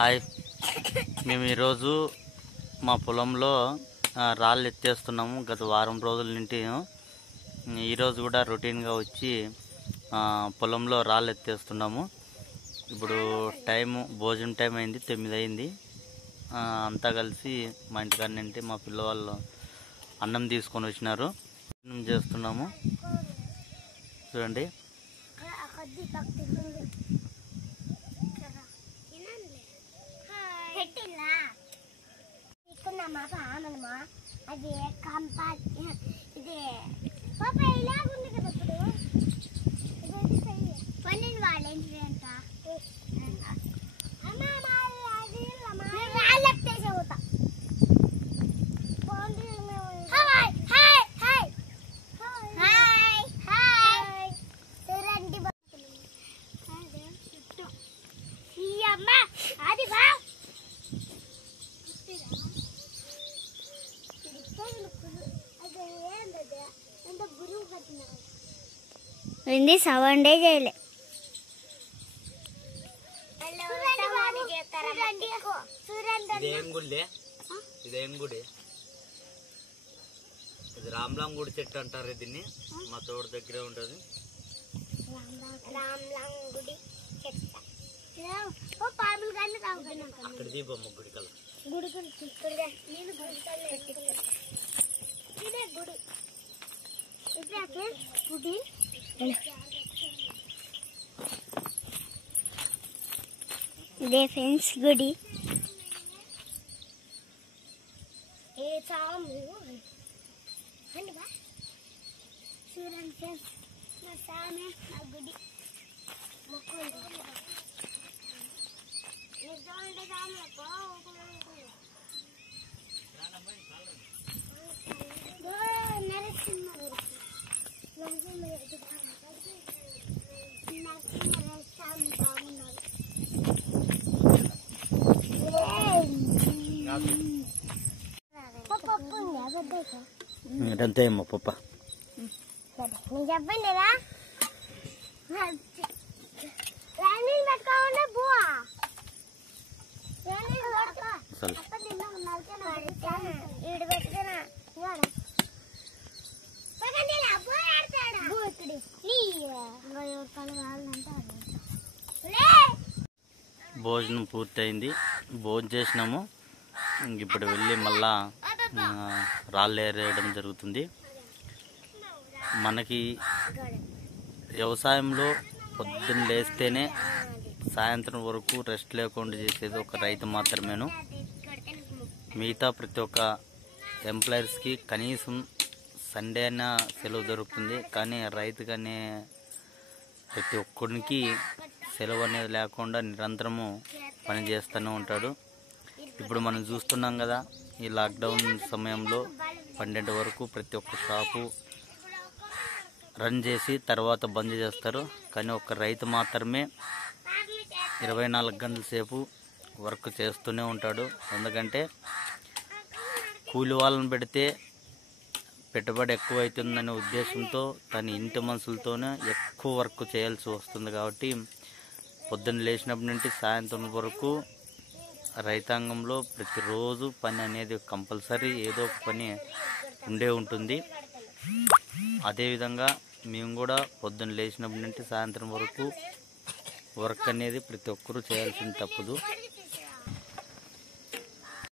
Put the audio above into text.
Hi, మేము ఈరోజు మా పొలంలో రాళ్ళు ఎత్తేస్తున్నాము. గత వారం రోజుల నుండి ఈరోజు కూడా రొటీన్గా వచ్చి పొలంలో రాళ్ళు ఎత్తేస్తున్నాము. ఇప్పుడు భోజనం టైం అయింది, 9 అయింది. అంతా కలిసి మా ఇంటికాడ నుండి మా పిల్లవాళ్ళు అన్నం తీసుకొని వచ్చినారు. అన్నం చేస్తున్నాము చూడండి. అది ఇది ఇలాగుంది కదా. ఇప్పుడు పన్నెండు వాళ్ళు ఏంటంట రాళ్ళెత్తేసవుతా. అది బా ఏంది సవండే చేయలే. ఇదేం గుడి? ఇది రామ్లాం గుడి చెట్టు అంటారు. దీన్ని మా తోట దగ్గరే ఉంటది. అక్కడ దీపమ్మ గుడి కల ఇదే ఫ్రెండ్స్ గుడి. చూడండి ఫ్రెండ్స్, నా సామె నా గుడి అంతే అమ్మ పప్ప. నేను చెప్పండి కదా, పెట్టుకోకుండా బువా భోజనం పూర్తయింది, భోజనం చేసినాము. ఇప్పుడు వెళ్ళి మళ్ళా రాళ్ళు ఏరేయడం జరుగుతుంది. మనకి వ్యవసాయంలో పొద్దున్న లేస్తేనే సాయంత్రం వరకు రెస్ట్ లేకుండా చేసేది ఒక రైతు మాత్రమేను. మిగతా ప్రతి ఒక్క ఎంప్లాయర్స్కి కనీసం సండే అయినా సెలవు దొరుకుతుంది, కానీ రైతుకనే ప్రతి ఒక్కరికి సెలవు అనేది లేకుండా నిరంతరము పని చేస్తూనే ఉంటాడు. ఇప్పుడు మనం చూస్తున్నాం కదా, ఈ లాక్డౌన్ సమయంలో 12 వరకు ప్రతి ఒక్క షాపు రన్ చేసి తర్వాత బంద్ చేస్తారు. కానీ ఒక రైతు మాత్రమే 24 గంటల సేపు వర్క్ చేస్తూనే ఉంటాడు. ఎందుకంటే కూలి వాళ్ళని పెడితే పెట్టుబడి ఎక్కువ అవుతుందనే ఉద్దేశంతో తన ఇంటి మనుషులతోనే ఎక్కువ వర్క్ చేయాల్సి వస్తుంది. కాబట్టి పొద్దున్న లేచినప్పటి నుండి సాయంత్రం వరకు రైతాంగంలో ప్రతిరోజు పని అనేది కంపల్సరీ ఏదో ఒక పని ఉండే ఉంటుంది. అదేవిధంగా మేము కూడా పొద్దున్న లేచినప్పటి నుండి సాయంత్రం వరకు వర్క్ అనేది ప్రతి ఒక్కరూ చేయాల్సింది తప్పదు.